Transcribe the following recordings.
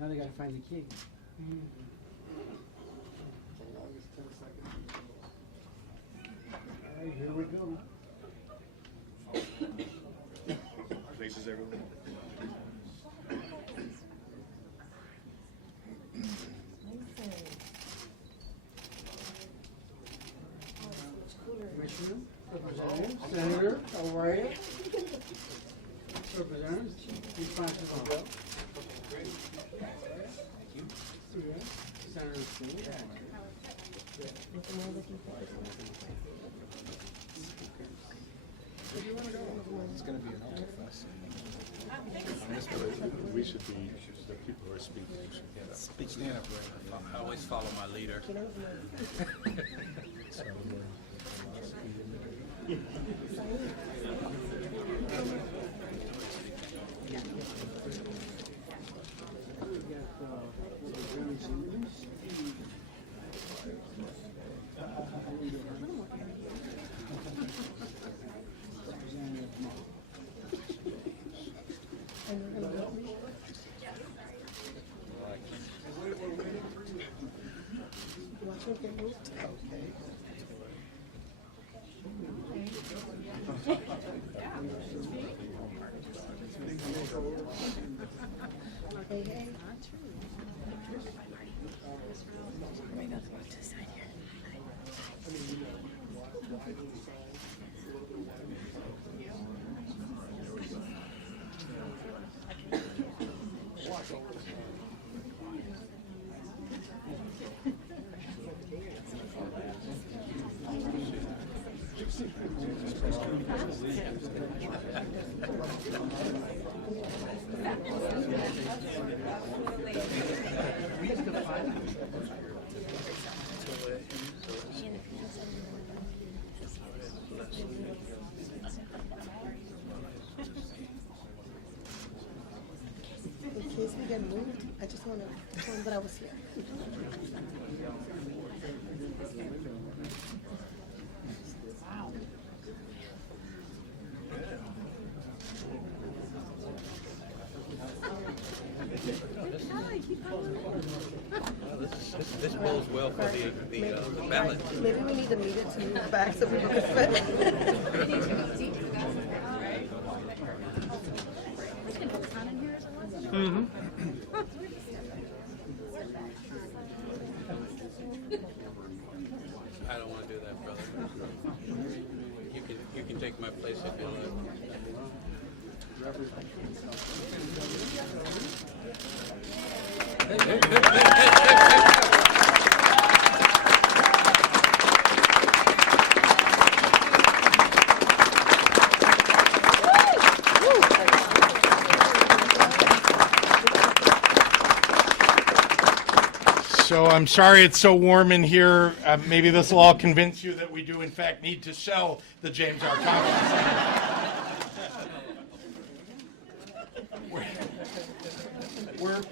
Now they gotta find the key. All right, here we go. Faces everyone. Commissioner, Representative, Senator, how are you? Representative, responsible. Senator Singh. It's going to be an altar fuss. We should be, the people who are speaking should get up. Stand up, right? I always follow my leader. So, In case we get moved, I just want to tell them that I was here. This bodes well for the ballot. Maybe we need to meet it to move back so people can fit. Mm-hmm. I don't want to do that, brother. You can take my place if you like. So I'm sorry it's so warm in here. Maybe this will all convince you that we do in fact need to sell the James R. Thompson Center.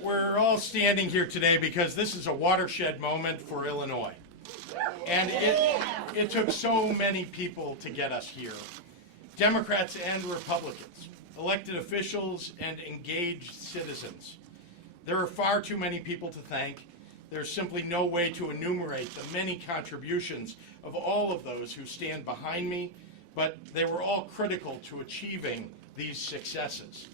We're all standing here today because this is a watershed moment for Illinois. And it took so many people to get us here. Democrats and Republicans, elected officials and engaged citizens. There are far too many people to thank. There's simply no way to enumerate the many contributions of all of those who stand behind me, but they were all critical to achieving these successes.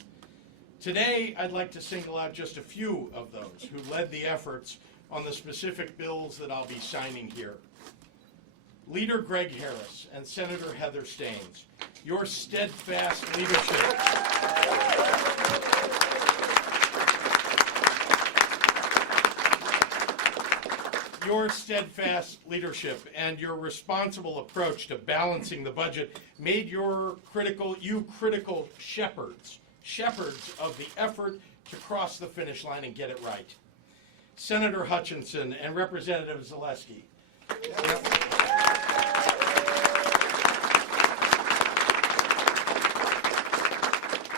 Today, I'd like to single out just a few of those who led the efforts on the specific bills that I'll be signing here. Leader Greg Harris and Senator Heather Staines, your steadfast leadership and your responsible approach to balancing the budget made you critical shepherds of the effort to cross the finish line and get it right. Senator Hutchinson and Representative Zaleski.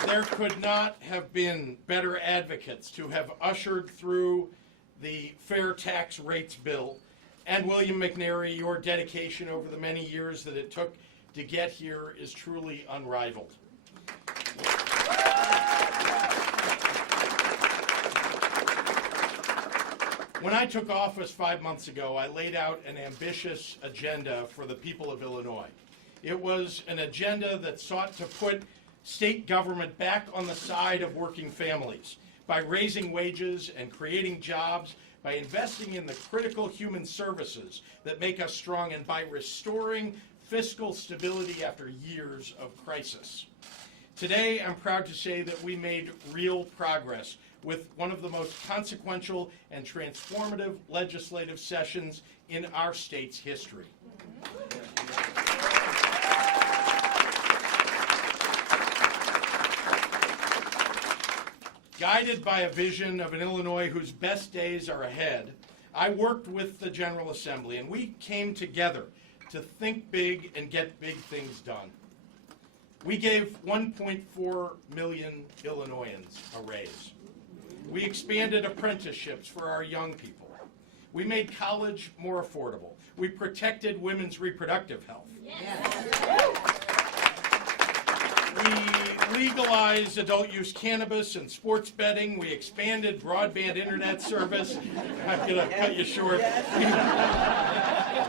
There could not have been better advocates to have ushered through the fair tax rates bill. And William McNary, your dedication over the many years that it took to get here is truly unrivaled. When I took office 5 months ago, I laid out an ambitious agenda for the people of Illinois. It was an agenda that sought to put state government back on the side of working families by raising wages and creating jobs, by investing in the critical human services that make us strong, and by restoring fiscal stability after years of crisis. Today, I'm proud to say that we made real progress with one of the most consequential and transformative legislative sessions in our state's history. Guided by a vision of an Illinois whose best days are ahead, I worked with the General Assembly, and we came together to think big and get big things done. We gave 1.4 million Illinoisans a raise. We expanded apprenticeships for our young people. We made college more affordable. We protected women's reproductive health. We legalized adult use cannabis and sports betting. We expanded broadband internet service. I'm going to cut you short.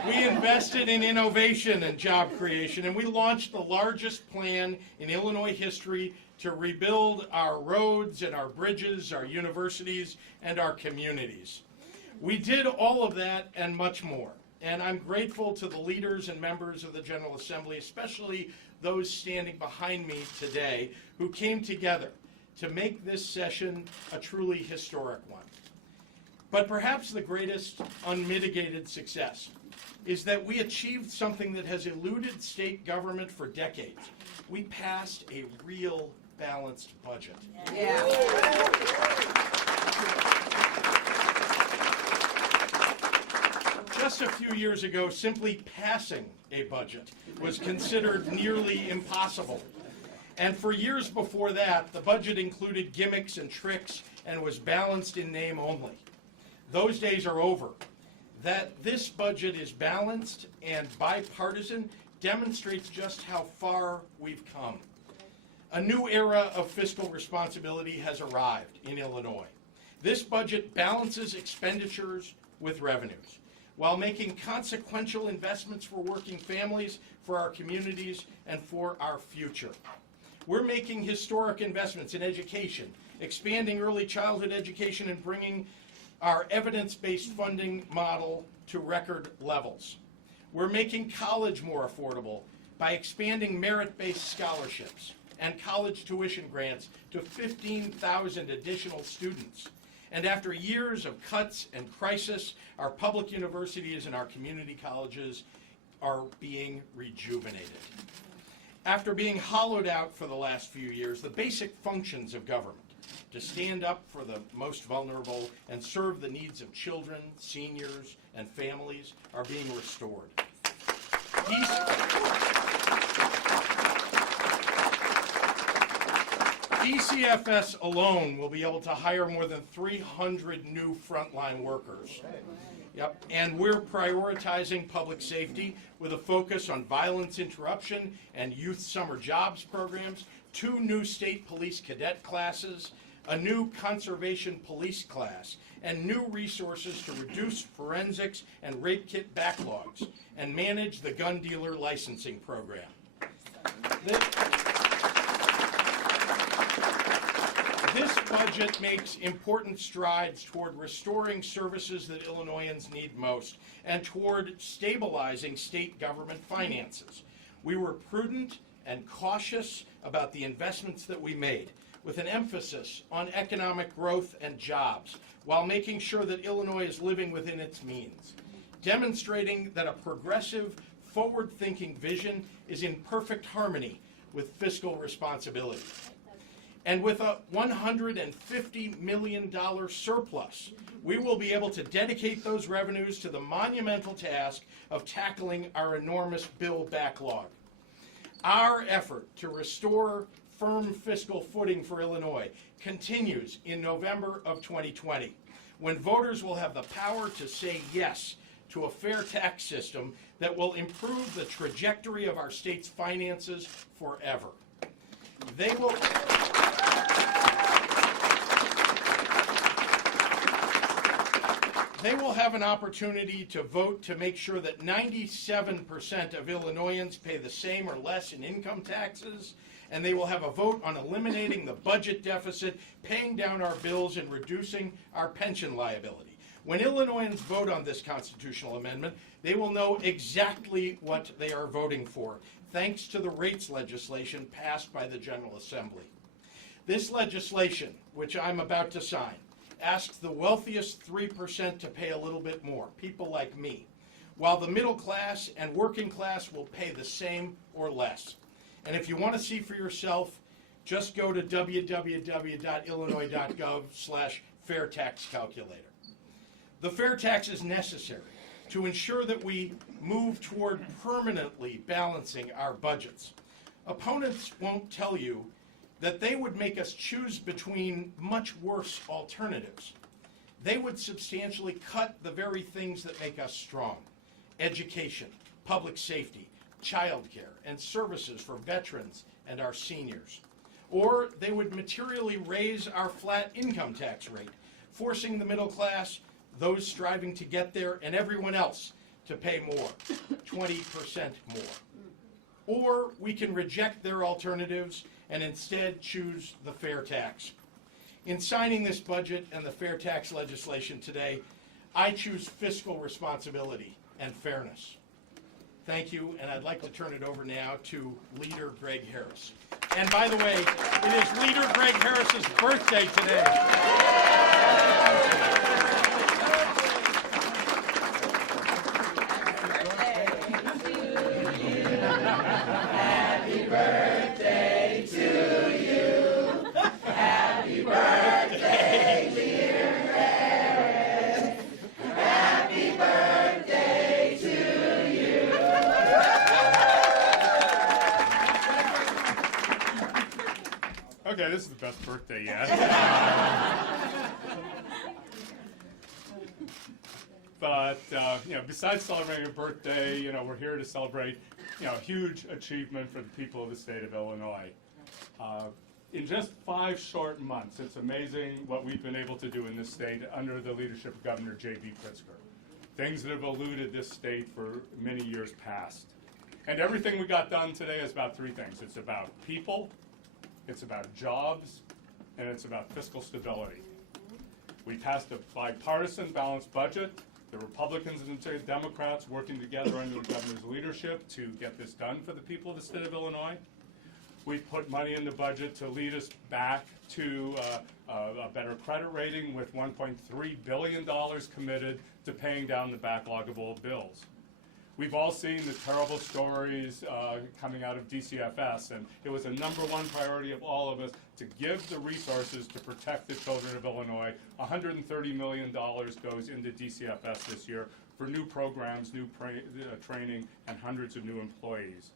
We invested in innovation and job creation, and we launched the largest plan in Illinois history to rebuild our roads and our bridges, our universities, and our communities. We did all of that and much more, and I'm grateful to the leaders and members of the General Assembly, especially those standing behind me today, who came together to make this session a truly historic one. But perhaps the greatest unmitigated success is that we achieved something that has eluded state government for decades. We passed a real balanced budget. Just a few years ago, simply passing a budget was considered nearly impossible. And for years before that, the budget included gimmicks and tricks and was balanced in name only. Those days are over. That this budget is balanced and bipartisan demonstrates just how far we've come. A new era of fiscal responsibility has arrived in Illinois. This budget balances expenditures with revenues, while making consequential investments for working families, for our communities, and for our future. We're making historic investments in education, expanding early childhood education, and bringing our evidence-based funding model to record levels. We're making college more affordable by expanding merit-based scholarships and college tuition grants to 15,000 additional students. And after years of cuts and crisis, our public universities and our community colleges are being rejuvenated. After being hollowed out for the last few years, the basic functions of government, to stand up for the most vulnerable and serve the needs of children, seniors, and families, are being restored. DCFS alone will be able to hire more than 300 new frontline workers. Yep, and we're prioritizing public safety with a focus on violence interruption and youth summer jobs programs, 2 new state police cadet classes, a new conservation police class, and new resources to reduce forensics and rape kit backlogs and manage the gun dealer licensing program. This budget makes important strides toward restoring services that Illinoisans need most and toward stabilizing state government finances. We were prudent and cautious about the investments that we made, with an emphasis on economic growth and jobs, while making sure that Illinois is living within its means, demonstrating that a progressive, forward-thinking vision is in perfect harmony with fiscal responsibility. And with a $150 million surplus, we will be able to dedicate those revenues to the monumental task of tackling our enormous bill backlog. Our effort to restore firm fiscal footing for Illinois continues in November of 2020, when voters will have the power to say yes to a fair tax system that will improve the trajectory of our state's finances forever. they will have an opportunity to vote to make sure that 97% of Illinoisans pay the same or less in income taxes, and they will have a vote on eliminating the budget deficit, paying down our bills, and reducing our pension liability. When Illinoisans vote on this constitutional amendment, they will know exactly what they are voting for, thanks to the rates legislation passed by the General Assembly. This legislation, which I'm about to sign, asks the wealthiest 3% to pay a little bit more, people like me, while the middle class and working class will pay the same or less. And if you want to see for yourself, just go to www.illinois.gov/fair tax calculator. The fair tax is necessary to ensure that we move toward permanently balancing our budgets. Opponents won't tell you that they would make us choose between much worse alternatives. They would substantially cut the very things that make us strong: education, public safety, childcare, and services for veterans and our seniors. Or they would materially raise our flat income tax rate, forcing the middle class, those striving to get there, and everyone else to pay more, 20% more. Or we can reject their alternatives and instead choose the fair tax. In signing this budget and the fair tax legislation today, I choose fiscal responsibility and fairness. Thank you, and I'd like to turn it over now to Leader Greg Harris. And by the way, it is Leader Greg Harris's birthday today. Okay, this is the best birthday yet. But besides celebrating a birthday, we're here to celebrate, a huge achievement for the people of the state of Illinois. In just 5 short months, it's amazing what we've been able to do in this state under the leadership of Governor J.B. Pritzker. Things that have eluded this state for many years past. And everything we got done today is about 3 things. It's about people, it's about jobs, and it's about fiscal stability. We passed a bipartisan balanced budget. The Republicans and the Democrats working together under the governor's leadership to get this done for the people of the state of Illinois. We've put money in the budget to lead us back to a better credit rating with $1.3 billion committed to paying down the backlog of old bills. We've all seen the terrible stories coming out of DCFS, and it was a #1 priority of all of us to give the resources to protect the children of Illinois. $130 million goes into DCFS this year for new programs, new training, and hundreds of new employees.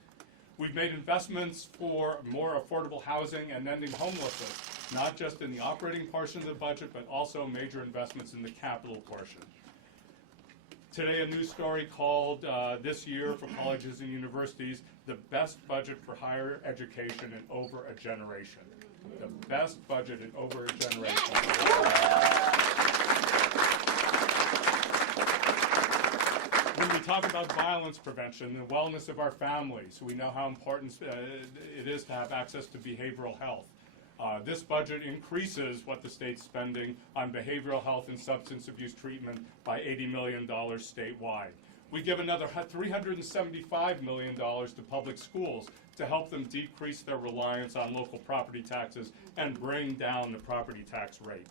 We've made investments for more affordable housing and ending homelessness, not just in the operating portion of the budget, but also major investments in the capital portion. Today, a news story called this year for colleges and universities, the best budget for higher education in over a generation. The best budget in over a generation. When we talk about violence prevention and the wellness of our families, we know how important it is to have access to behavioral health. This budget increases what the state's spending on behavioral health and substance abuse treatment by $80 million statewide. We give another $375 million to public schools to help them decrease their reliance on local property taxes and bring down the property tax rate.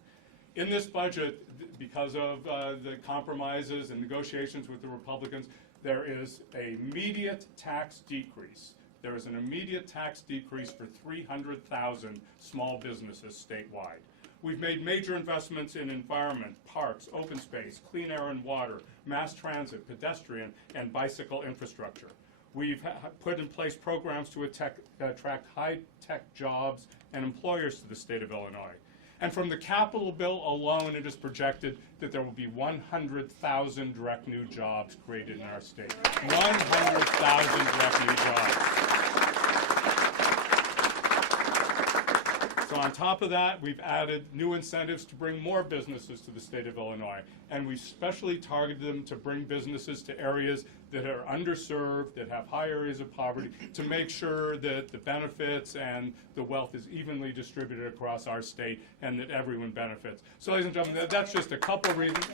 In this budget, because of the compromises and negotiations with the Republicans, there is an immediate tax decrease. There is an immediate tax decrease for 300,000 small businesses statewide. We've made major investments in environment, parks, open space, clean air and water, mass transit, pedestrian, and bicycle infrastructure. We've put in place programs to attract high-tech jobs and employers to the state of Illinois. And from the capital bill alone, it is projected that there will be 100,000 direct new jobs created in our state. 100,000 direct new jobs. So on top of that, we've added new incentives to bring more businesses to the state of Illinois. And we specially targeted them to bring businesses to areas that are underserved, that have high areas of poverty, to make sure that the benefits and the wealth is evenly distributed across our state and that everyone benefits. So ladies and gentlemen, that's just a couple reasons.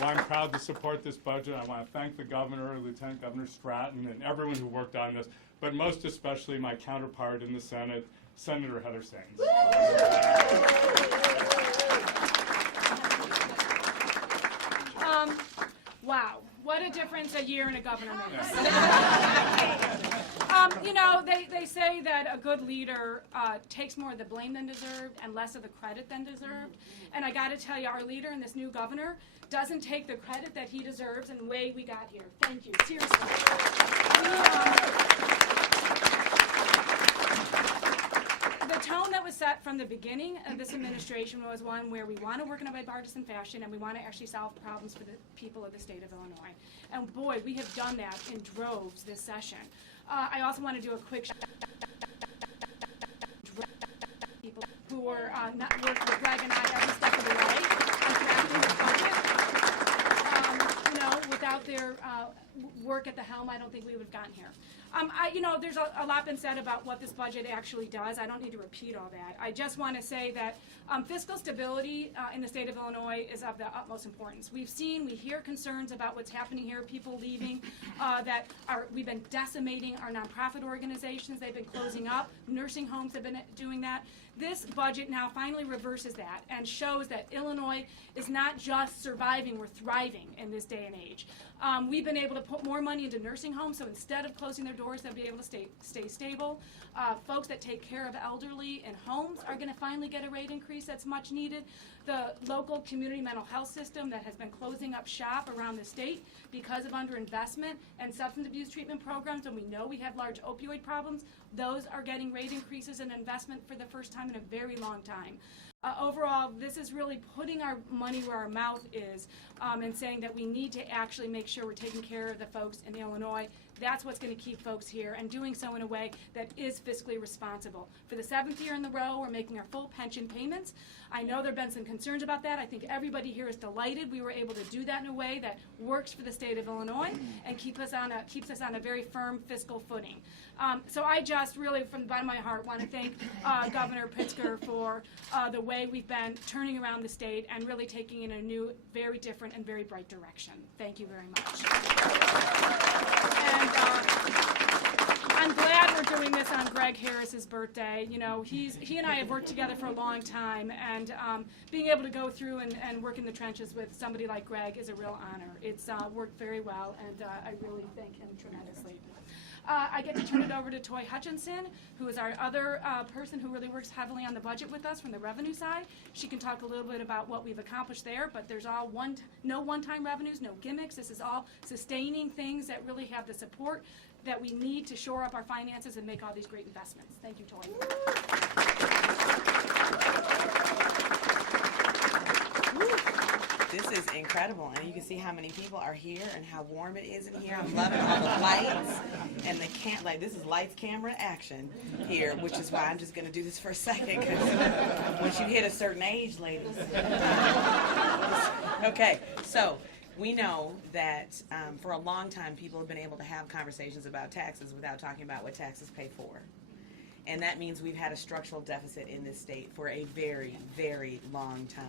Well, I'm proud to support this budget. I want to thank the governor, Lieutenant Governor Stratton, and everyone who worked on this, but most especially my counterpart in the Senate, Senator Heather Sains. Wow, what a difference a year in a governor makes. You know, they say that a good leader takes more of the blame than deserved and less of the credit than deserved. And I got to tell you, our leader and this new governor doesn't take the credit that he deserves in the way we got here. Thank you, seriously. The tone that was set from the beginning of this administration was one where we want to work in a bipartisan fashion and we want to actually solve problems for the people of the state of Illinois. And boy, we have done that in droves this session. I also want to do a quick shout out to people who were not working with Greg and I every step of the way on crafting the budget. You know, without their work at the helm, I don't think we would have gotten here. You know, there's a lot been said about what this budget actually does. I don't need to repeat all that. I just want to say that fiscal stability in the state of Illinois is of the utmost importance. We hear concerns about what's happening here, people leaving, we've been decimating our nonprofit organizations. They've been closing up. Nursing homes have been doing that. This budget now finally reverses that and shows that Illinois is not just surviving, we're thriving in this day and age. We've been able to put more money into nursing homes, so instead of closing their doors, they'll be able to stay stable. Folks that take care of elderly in homes are going to finally get a rate increase that's much needed. The local community mental health system that has been closing up shop around the state because of underinvestment and substance abuse treatment programs, and we know we have large opioid problems, those are getting rate increases and investment for the first time in a very long time. Overall, this is really putting our money where our mouth is and saying that we need to actually make sure we're taking care of the folks in Illinois. That's what's going to keep folks here, and doing so in a way that is fiscally responsible. For the 7th year in the row, we're making our full pension payments. I know there have been some concerns about that. I think everybody here is delighted we were able to do that in a way that works for the state of Illinois and keeps us on a very firm fiscal footing. So I just really, from the bottom of my heart, want to thank Governor Pritzker for the way we've been turning around the state and really taking in a new, very different, and very bright direction. Thank you very much. And I'm glad we're doing this on Greg Harris's birthday. You know, he and I have worked together for a long time, and being able to go through and work in the trenches with somebody like Greg is a real honor. It's worked very well, and I really thank him tremendously. I get to turn it over to Toy Hutchinson, who is our other person who really works heavily on the budget with us from the revenue side. She can talk a little bit about what we've accomplished there, but there's no one-time revenues, no gimmicks. This is all sustaining things that really have the support that we need to shore up our finances and make all these great investments. Thank you, Toy. This is incredible, and you can see how many people are here and how warm it is in here. I'm loving all the lights and this is lights, camera, action here, which is why I'm just going to do this for a second, because once you hit a certain age, ladies. Okay, so we know that for a long time people have been able to have conversations about taxes without talking about what taxes pay for. And that means we've had a structural deficit in this state for a very, very long time.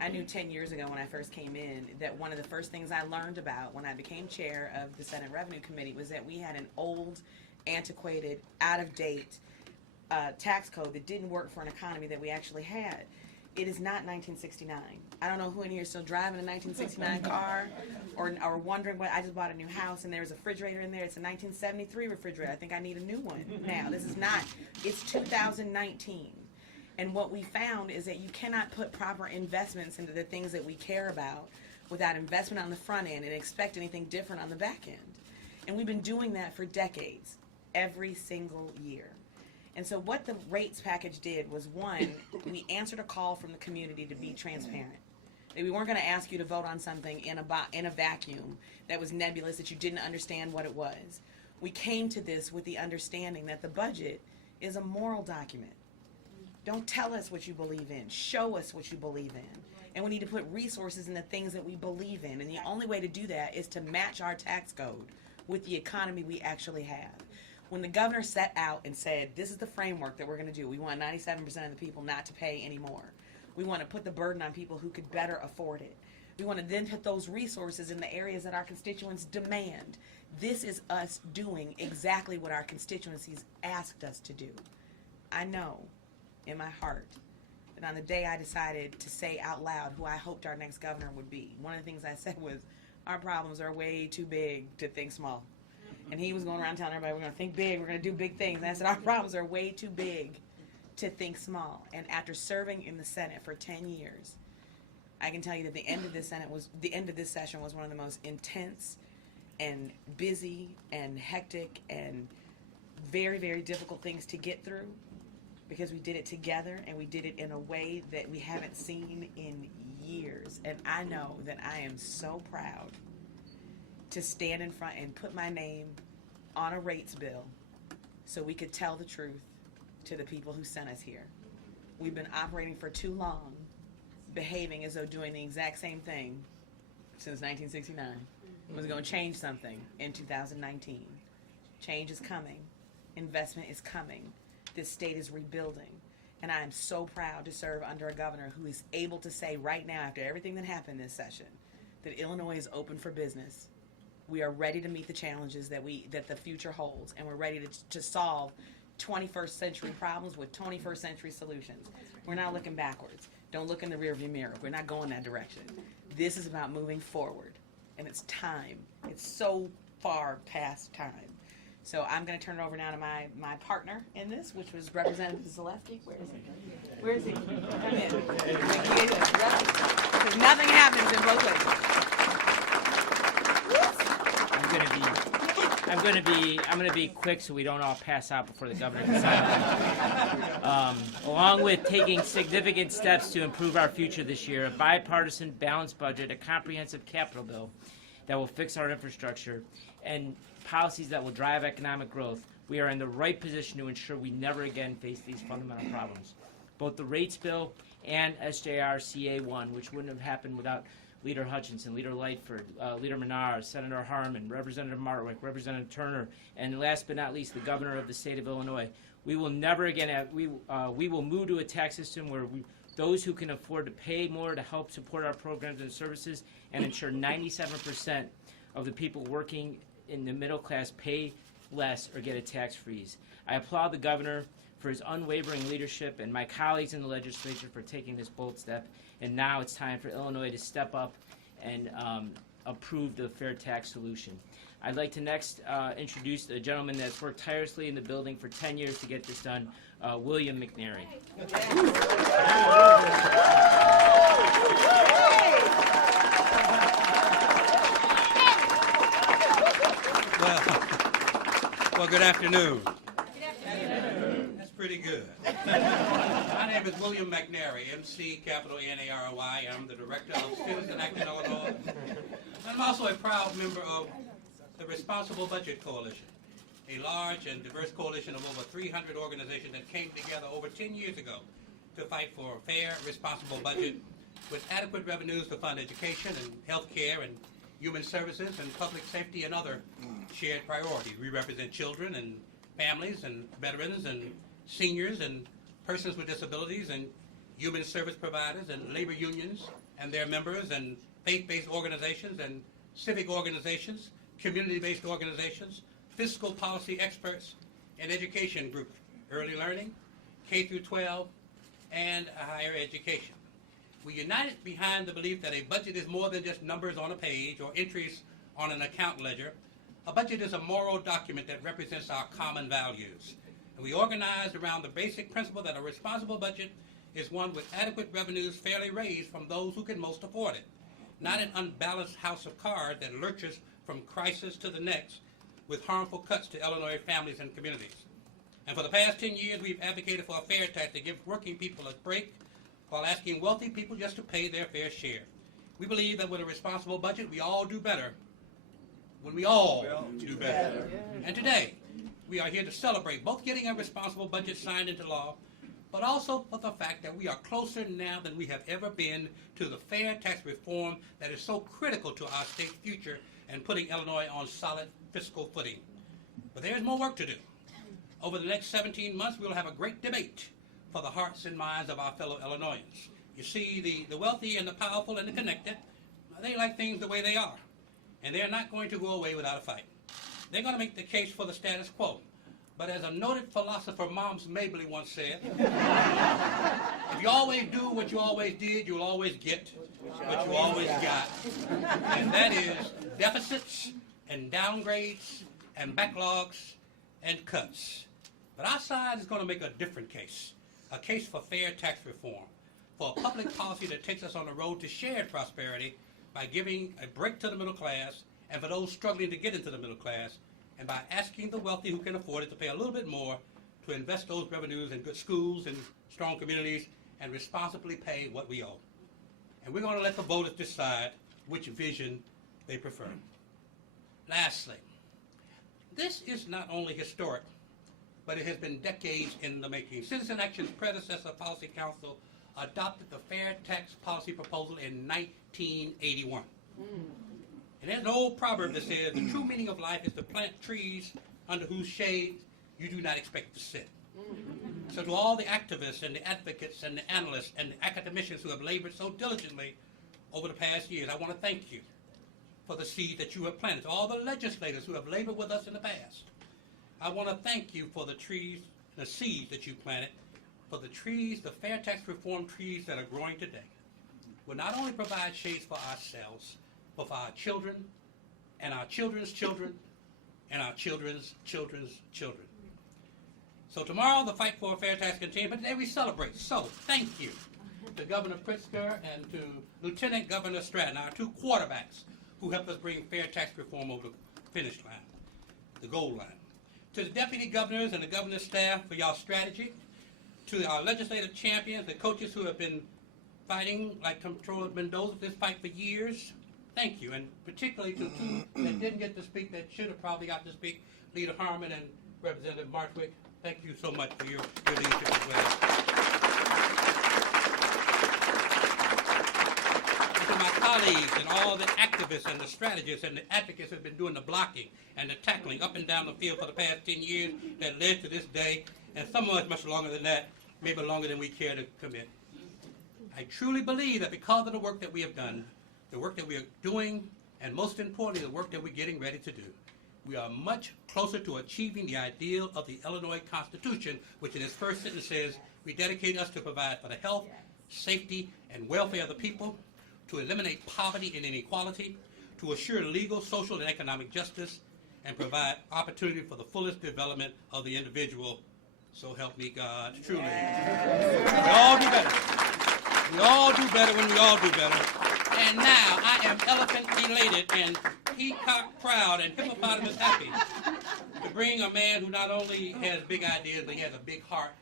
I knew 10 years ago when I first came in that one of the first things I learned about when I became chair of the Senate Revenue Committee was that we had an old, antiquated, out-of-date tax code that didn't work for an economy that we actually had. It is not 1969. I don't know who in here is still driving a 1969 car or wondering what. I just bought a new house and there's a refrigerator in there. It's a 1973 refrigerator. I think I need a new one now. This is not. It's 2019. And what we found is that you cannot put proper investments into the things that we care about without investment on the front end and expect anything different on the back end. And we've been doing that for decades, every single year. And so what the rates package did was, one, we answered a call from the community to be transparent. We weren't going to ask you to vote on something in a vacuum that was nebulous, that you didn't understand what it was. We came to this with the understanding that the budget is a moral document. Don't tell us what you believe in. Show us what you believe in. And we need to put resources in the things that we believe in. And the only way to do that is to match our tax code with the economy we actually have. When the governor set out and said, this is the framework that we're going to do, we want 97% of the people not to pay anymore. We want to put the burden on people who could better afford it. We want to then put those resources in the areas that our constituents demand. This is us doing exactly what our constituencies asked us to do. I know in my heart that on the day I decided to say out loud who I hoped our next governor would be, one of the things I said was, our problems are way too big to think small. And he was going around telling everybody, we're going to think big, we're going to do big things. And I said, our problems are way too big to think small. And after serving in the Senate for 10 years, I can tell you that the end of this session was one of the most intense and busy and hectic and very, very difficult things to get through, because we did it together and we did it in a way that we haven't seen in years. And I know that I am so proud to stand in front and put my name on a rates bill so we could tell the truth to the people who sent us here. We've been operating for too long, behaving as though doing the exact same thing since 1969 was going to change something in 2019. Change is coming. Investment is coming. This state is rebuilding. And I am so proud to serve under a governor who is able to say right now, after everything that happened this session, that Illinois is open for business. We are ready to meet the challenges that the future holds, and we're ready to solve 21st century problems with 21st century solutions. We're not looking backwards. Don't look in the rearview mirror. We're not going that direction. This is about moving forward, and it's time. It's so far past time. So I'm going to turn it over now to my partner in this, which was Representative Zaleski. Where is he? Where is he? Come in. Because nothing happens in both ways. I'm gonna be quick so we don't all pass out before the governor can sign. Along with taking significant steps to improve our future this year, a bipartisan balanced budget, a comprehensive capital bill that will fix our infrastructure, and policies that will drive economic growth, we are in the right position to ensure we never again face these fundamental problems. Both the rates bill and SJR CA1, which wouldn't have happened without Leader Hutchinson, Leader Lightford, Leader Menard, Senator Harmon, Representative Martwick, Representative Turner, and last but not least, the Governor of the state of Illinois. We will never again we will move to a tax system where those who can afford to pay more to help support our programs and services and ensure 97% of the people working in the middle class pay less or get a tax freeze. I applaud the Governor for his unwavering leadership and my colleagues in the legislature for taking this bold step. And now it's time for Illinois to step up and approve the fair tax solution. I'd like to next introduce a gentleman that's worked tirelessly in the building for 10 years to get this done, William McNary. Well, good afternoon. That's pretty good. My name is William McNary, MC capital N-A-R-Y. I'm the director of Citizen Action Illinois. I'm also a proud member of the Responsible Budget Coalition, a large and diverse coalition of over 300 organizations that came together over 10 years ago to fight for a fair, responsible budget with adequate revenues to fund education and health care and human services and public safety and other shared priorities. We represent children and families and veterans and seniors and persons with disabilities and human service providers and labor unions and their members and faith-based organizations and civic organizations, community-based organizations, fiscal policy experts, and education groups, early learning, K through 12, and higher education. We united behind the belief that a budget is more than just numbers on a page or entries on an account ledger. A budget is a moral document that represents our common values. And we organized around the basic principle that a responsible budget is one with adequate revenues fairly raised from those who can most afford it, not an unbalanced house of cards that lurches from crisis to the next with harmful cuts to Illinois families and communities. And for the past 10 years, we've advocated for a fair tax that gives working people a break while asking wealthy people just to pay their fair share. We believe that with a responsible budget, we all do better when we all do better. And today, we are here to celebrate both getting a responsible budget signed into law, but also for the fact that we are closer now than we have ever been to the fair tax reform that is so critical to our state's future and putting Illinois on solid fiscal footing. But there is more work to do. Over the next 17 months, we will have a great debate for the hearts and minds of our fellow Illinoisans. You see, the wealthy and the powerful and the connected, they like things the way they are, and they're not going to go away without a fight. They're going to make the case for the status quo. But as a noted philosopher, Moms Mabley once said, if you always do what you always did, you'll always get what you always got. And that is deficits and downgrades and backlogs and cuts. But our side is going to make a different case, a case for fair tax reform, for a public policy that takes us on the road to shared prosperity by giving a break to the middle class and for those struggling to get into the middle class, and by asking the wealthy who can afford it to pay a little bit more to invest those revenues in good schools and strong communities and responsibly pay what we owe. And we're going to let the voters decide which vision they prefer. Lastly, this is not only historic, but it has been decades in the making. Citizen Action's predecessor policy council adopted the fair tax policy proposal in 1981. And there's an old proverb that says, the true meaning of life is to plant trees under whose shade you do not expect to sit. So to all the activists and the advocates and the analysts and the academicians who have labored so diligently over the past years, I want to thank you for the seed that you have planted. To all the legislators who have labored with us in the past, I want to thank you for the trees, the seeds that you planted, for the trees, the fair tax reform trees that are growing today, will not only provide shades for ourselves, but for our children, and our children's children, and our children's children's children. So tomorrow the fight for a fair tax continues, but today we celebrate. So thank you to Governor Pritzker and to Lieutenant Governor Stratton, our two quarterbacks who helped us bring fair tax reform over the finish line, the goal line. To the deputy governors and the governor's staff for y'all strategy, to our legislative champions, the coaches who have been fighting like Comptroller Mendoza this fight for years, thank you. And particularly to two that didn't get to speak that should have probably got to speak, Leader Harmon and Representative Martwick. Thank you so much for your leadership as well. And to my colleagues and all the activists and the strategists and the advocates who have been doing the blocking and the tackling up and down the field for the past 10 years that led to this day, and some of us much longer than that, maybe longer than we care to commit. I truly believe that because of the work that we have done, the work that we are doing, and most importantly, the work that we're getting ready to do, we are much closer to achieving the ideal of the Illinois Constitution, which in its first sentence says, we dedicate us to provide for the health, safety, and welfare of the people, to eliminate poverty and inequality, to assure legal, social, and economic justice, and provide opportunity for the fullest development of the individual. So help me God, truly. We all do better. We all do better when we all do better. And now I am elephant elated and peacock proud and hippopotamus happy to bring a man who not only has big ideas, but he has a big heart,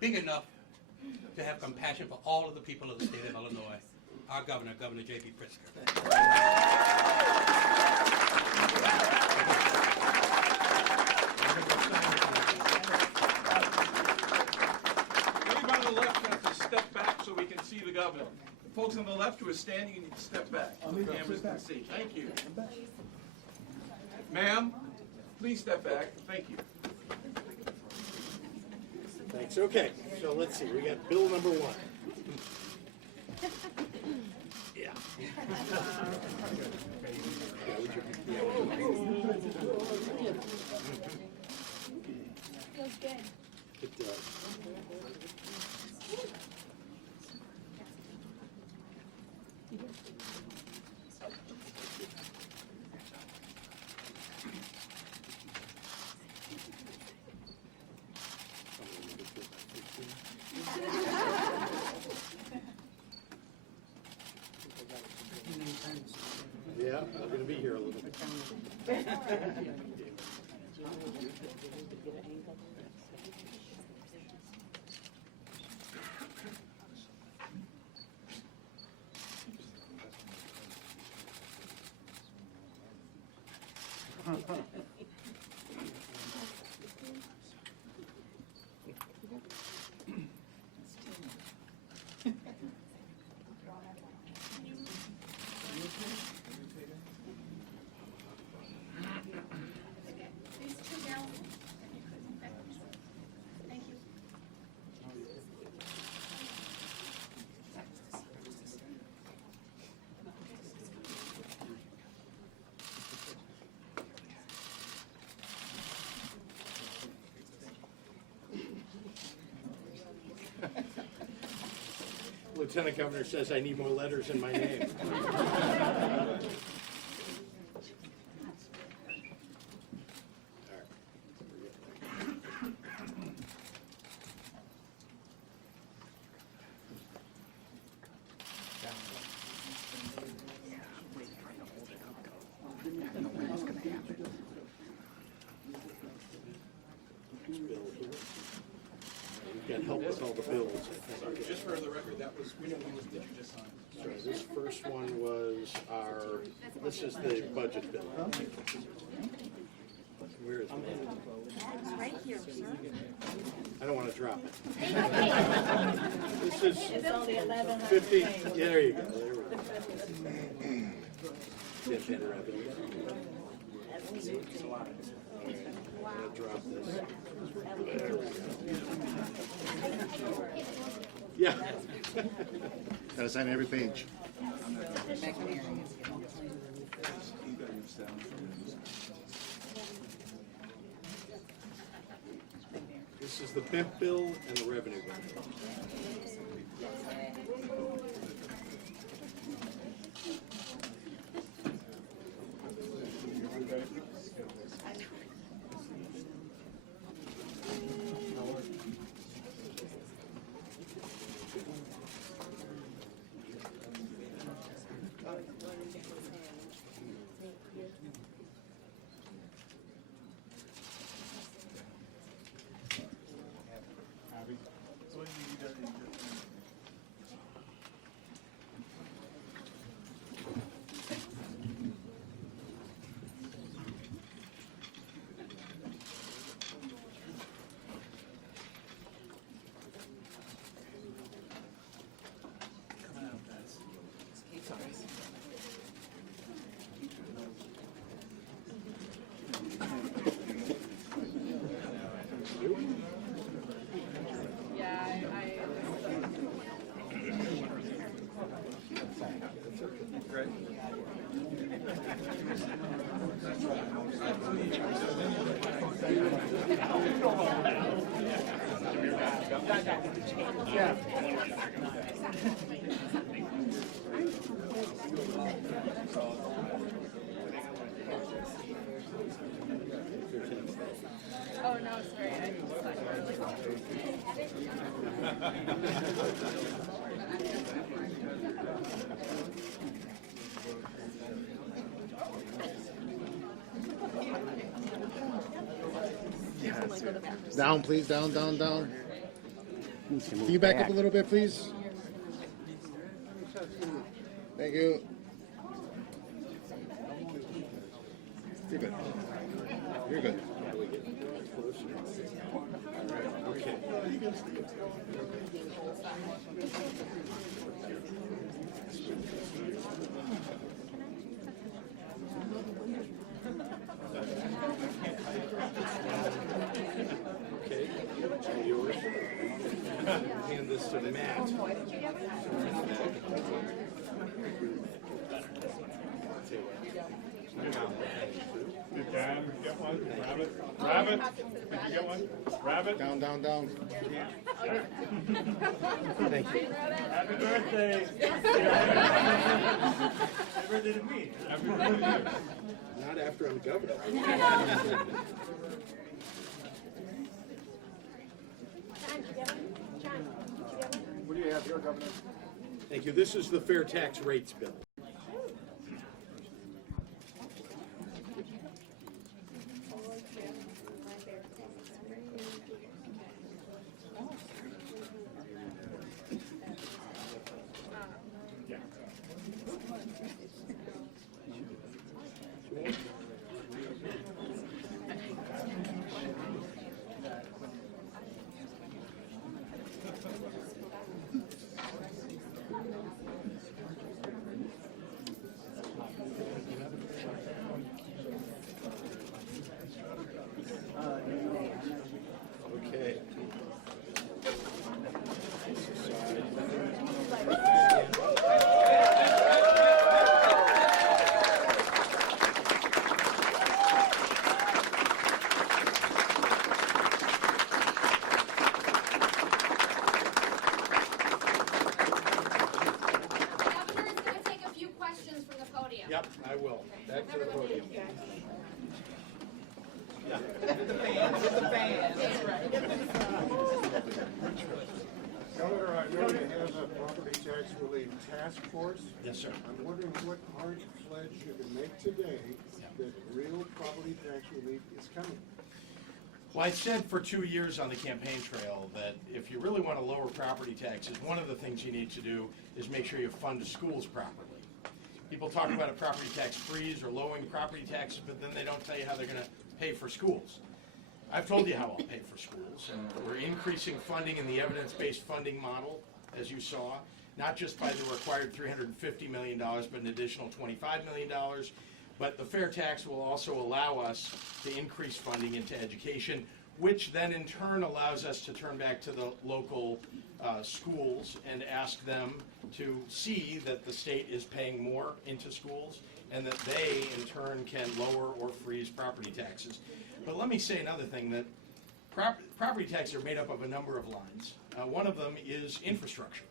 big enough to have compassion for all of the people of the state of Illinois, our governor, Governor J.B. Pritzker. Everybody on the left has to step back so we can see the governor. The folks on the left who are standing, you need to step back so the cameras can see. Thank you. Ma'am, please step back. Thank you. Thanks. Okay, so let's see. We got bill number 1. Yeah. Feels good. It does. Yeah, I'm going to be here a little bit. Lieutenant Governor says I need more letters in my name. You can help with all the bills. Just for the record, that was, which one was, did you just sign? Sorry, this first one was our, this is the budget bill. Where is it? Right here, sir. I don't want to drop it. This is 50, yeah, there you go. There we go. Didn't interrupt it. I'm going to drop this. There we go. Yeah. Gotta sign every page. This is the BIMP bill and the revenue bill. Oh, no, sorry. Down, please, down, down, down. Can you back up a little bit, please? Thank you. You're good. You're good. Okay. Okay, yours. Hand this to Matt. Did Dan get one? Rabbit? Rabbit? Did you get one? Rabbit? Down, down, down. Thank you. Happy birthday! Happy birthday to me. Happy birthday to you. Not after I'm governor. What do you have here, Governor? Thank you. This is the fair tax rates bill. I will. Back to the podium. Governor, I know you have a property tax relief task force. Yes, sir. I'm wondering what hard pledge you can make today that real property tax relief is coming. Well, I said for 2 years on the campaign trail that if you really want to lower property taxes, one of the things you need to do is make sure you fund the schools properly. People talk about a property tax freeze or lowering property taxes, but then they don't tell you how they're going to pay for schools. I've told you how I'll pay for schools, and we're increasing funding in the evidence-based funding model, as you saw, not just by the required $350 million, but an additional $25 million. But the fair tax will also allow us to increase funding into education, which then in turn allows us to turn back to the local schools and ask them to see that the state is paying more into schools and that they in turn can lower or freeze property taxes. But let me say another thing, that property taxes are made up of a number of lines. One of them is infrastructure.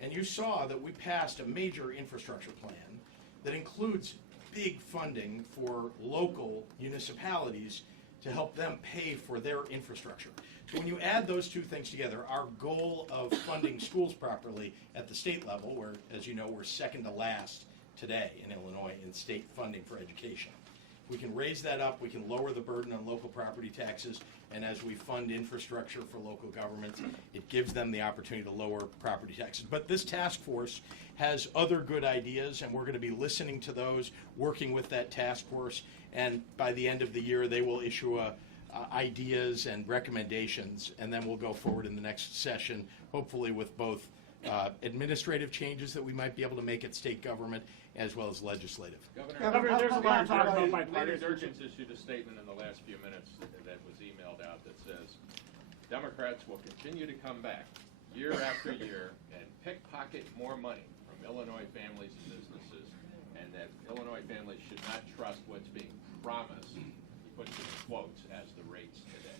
And you saw that we passed a major infrastructure plan that includes big funding for local municipalities to help them pay for their infrastructure. So when you add those two things together, our goal of funding schools properly at the state level, where, as you know, we're second to last today in Illinois in state funding for education. We can raise that up, we can lower the burden on local property taxes, and as we fund infrastructure for local governments, it gives them the opportunity to lower property taxes. But this task force has other good ideas, and we're going to be listening to those, working with that task force, and by the end of the year, they will issue ideas and recommendations, and then we'll go forward in the next session, hopefully with both administrative changes that we might be able to make at state government, as well as legislative. Governor, there's a lot of talk about bipartisan. Leader Durkin's issued a statement in the last few minutes that was emailed out that says Democrats will continue to come back year after year and pickpocket more money from Illinois families and businesses, and that Illinois families should not trust what's being promised, he puts it in quotes, as the rates today.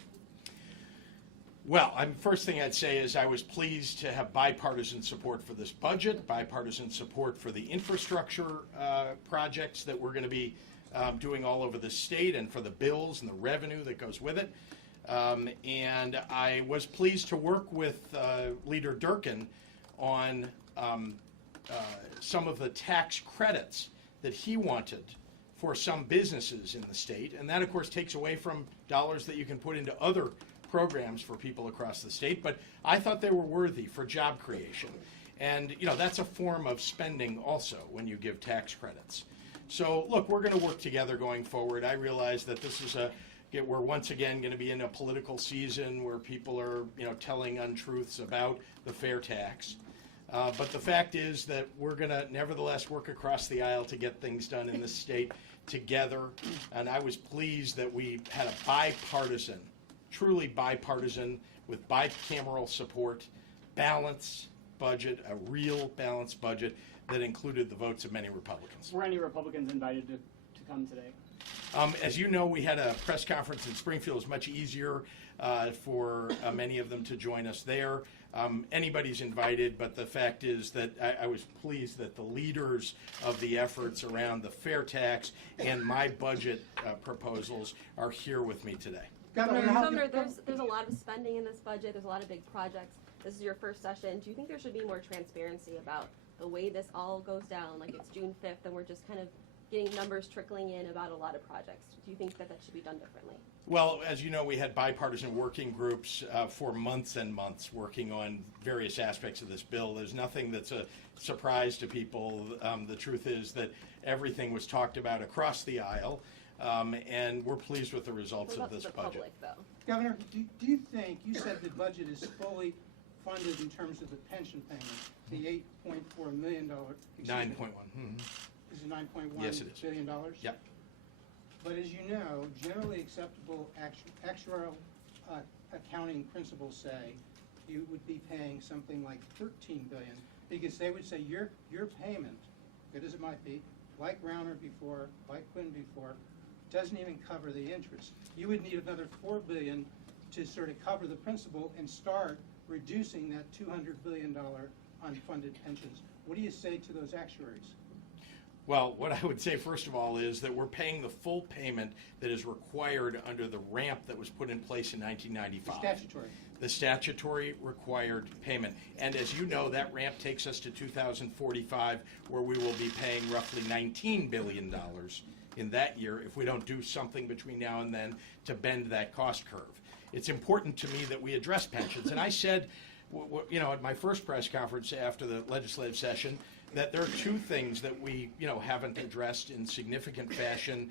Well, first thing I'd say is I was pleased to have bipartisan support for this budget, bipartisan support for the infrastructure projects that we're going to be doing all over the state, and for the bills and the revenue that goes with it. And I was pleased to work with Leader Durkin on some of the tax credits that he wanted for some businesses in the state. And that, of course, takes away from dollars that you can put into other programs for people across the state, but I thought they were worthy for job creation. And, you know, that's a form of spending also when you give tax credits. So, look, we're going to work together going forward. I realize that this is we're once again going to be in a political season where people are, you know, telling untruths about the fair tax. But the fact is that we're going to nevertheless work across the aisle to get things done in this state together. And I was pleased that we had a bipartisan, truly bipartisan, with bicameral support, balanced budget, a real balanced budget that included the votes of many Republicans. Were any Republicans invited to come today? As you know, we had a press conference in Springfield. It was much easier for many of them to join us there. Anybody's invited, but the fact is that I was pleased that the leaders of the efforts around the fair tax and my budget proposals are here with me today. Governor, there's a lot of spending in this budget. There's a lot of big projects. This is your first session. Do you think there should be more transparency about the way this all goes down? Like, it's June 5th and we're just kind of getting numbers trickling in about a lot of projects. Do you think that should be done differently? Well, as you know, we had bipartisan working groups for months and months working on various aspects of this bill. There's nothing that's a surprise to people. The truth is that everything was talked about across the aisle. And we're pleased with the results of this budget. Public, though? Governor, do you think, you said the budget is fully funded in terms of the pension payment, the $8.4 million. 9.1. Is it $9.1 yes, it is. billion? Yep. But as you know, generally acceptable actuarial accounting principles say you would be paying something like $13 billion, because they would say your payment, good as it might be, like Rauner before, like Quinn before, doesn't even cover the interest. You would need another $4 billion to sort of cover the principal and start reducing that $200 billion unfunded pensions. What do you say to those actuaries? Well, what I would say first of all is that we're paying the full payment that is required under the ramp that was put in place in 1995. Statutory. The statutory required payment. And as you know, that ramp takes us to 2045, where we will be paying roughly $19 billion in that year if we don't do something between now and then to bend that cost curve. It's important to me that we address pensions. And I said, you know, at my first press conference after the legislative session, that there are two things that we, you know, haven't addressed in significant fashion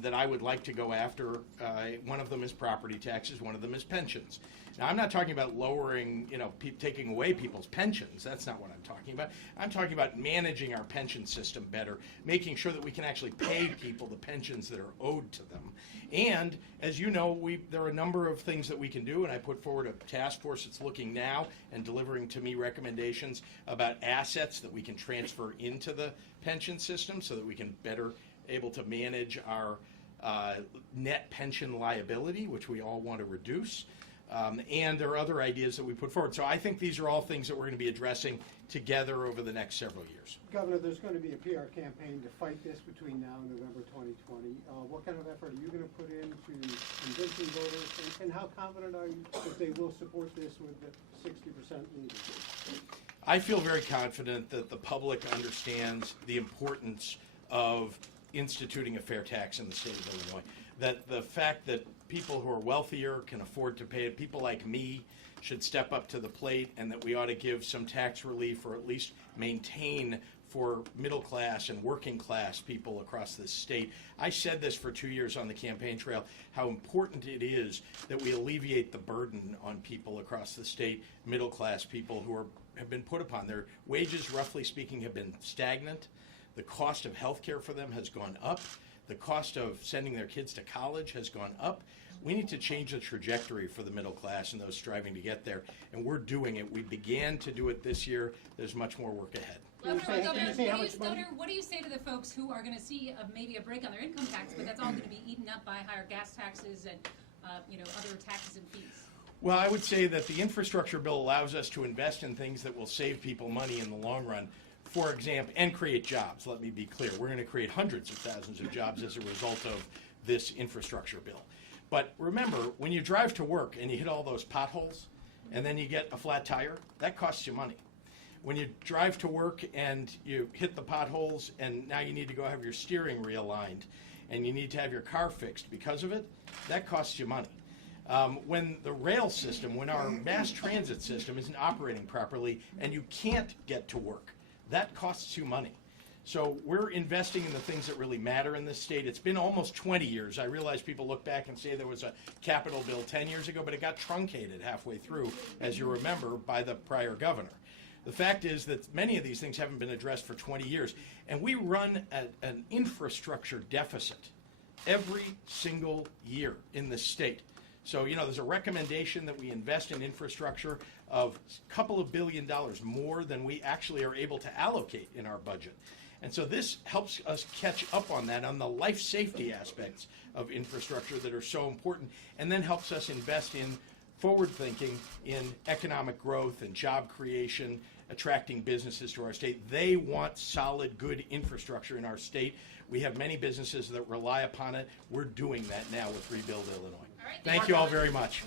that I would like to go after. One of them is property taxes. One of them is pensions. Now, I'm not talking about lowering, you know, taking away people's pensions. That's not what I'm talking about. I'm talking about managing our pension system better, making sure that we can actually pay people the pensions that are owed to them. And, as you know, there are a number of things that we can do, and I put forward a task force that's looking now and delivering to me recommendations about assets that we can transfer into the pension system so that we can better able to manage our net pension liability, which we all want to reduce. And there are other ideas that we put forward. So I think these are all things that we're going to be addressing together over the next several years. Governor, there's going to be a PR campaign to fight this between now and November 2020. What kind of effort are you going to put into convincing voters, and how confident are you that they will support this with the 60% needed? I feel very confident that the public understands the importance of instituting a fair tax in the state of Illinois. That the fact that people who are wealthier can afford to pay it, people like me should step up to the plate, and that we ought to give some tax relief or at least maintain for middle class and working class people across this state. I said this for 2 years on the campaign trail, how important it is that we alleviate the burden on people across the state, middle class people who have been put upon. Their wages, roughly speaking, have been stagnant. The cost of health care for them has gone up. The cost of sending their kids to college has gone up. We need to change the trajectory for the middle class and those striving to get there, and we're doing it. We began to do it this year. There's much more work ahead. Governor, what do you say to the folks who are going to see maybe a break on their income tax, but that's all going to be eaten up by higher gas taxes and other taxes and fees? Well, I would say that the infrastructure bill allows us to invest in things that will save people money in the long run. For example, and create jobs. Let me be clear. We're going to create hundreds of thousands of jobs as a result of this infrastructure bill. But remember, when you drive to work and you hit all those potholes and then you get a flat tire, that costs you money. When you drive to work and you hit the potholes and now you need to go have your steering realigned and you need to have your car fixed because of it, that costs you money. When the rail system, when our mass transit system isn't operating properly and you can't get to work, that costs you money. So we're investing in the things that really matter in this state. It's been almost 20 years. I realize people look back and say there was a capital bill 10 years ago, but it got truncated halfway through, as you remember, by the prior governor. The fact is that many of these things haven't been addressed for 20 years, and we run an infrastructure deficit every single year in this state. So, there's a recommendation that we invest in infrastructure of a couple of $2 billion more than we actually are able to allocate in our budget. And so this helps us catch up on that, on the life safety aspects of infrastructure that are so important, and then helps us invest in forward thinking, in economic growth and job creation, attracting businesses to our state. They want solid, good infrastructure in our state. We have many businesses that rely upon it. We're doing that now with Rebuild Illinois. Thank you all very much.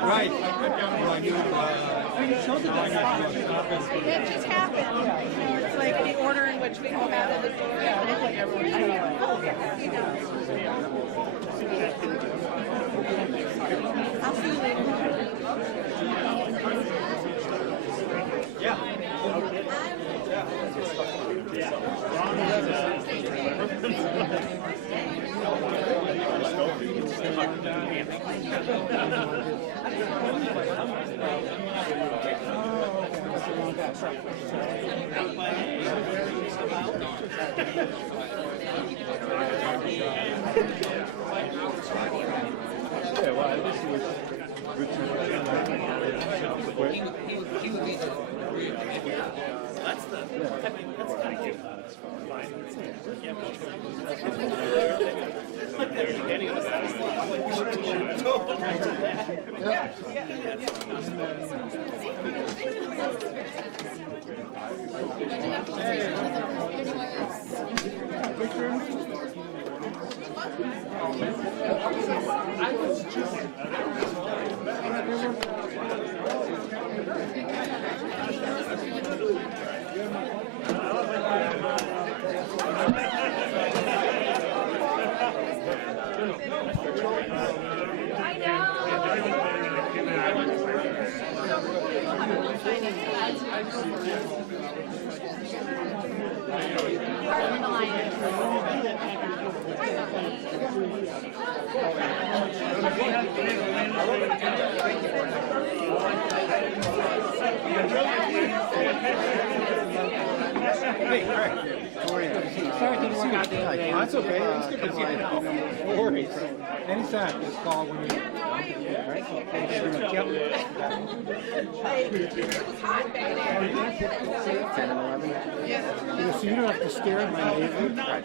Right. It just happened. It's like the order in which we go out of the door. I'll see you later. Yeah, well, I guess it was good to That's the. That's kind of cute. Hey, Craig. How are you? Sorry it didn't work out the other day. That's okay. Let's get the flight. No worries. Anytime. Just call when you need. Right? Thanks very much. Yep. 10 and 11. So you don't have to stare at my neighbor. Right.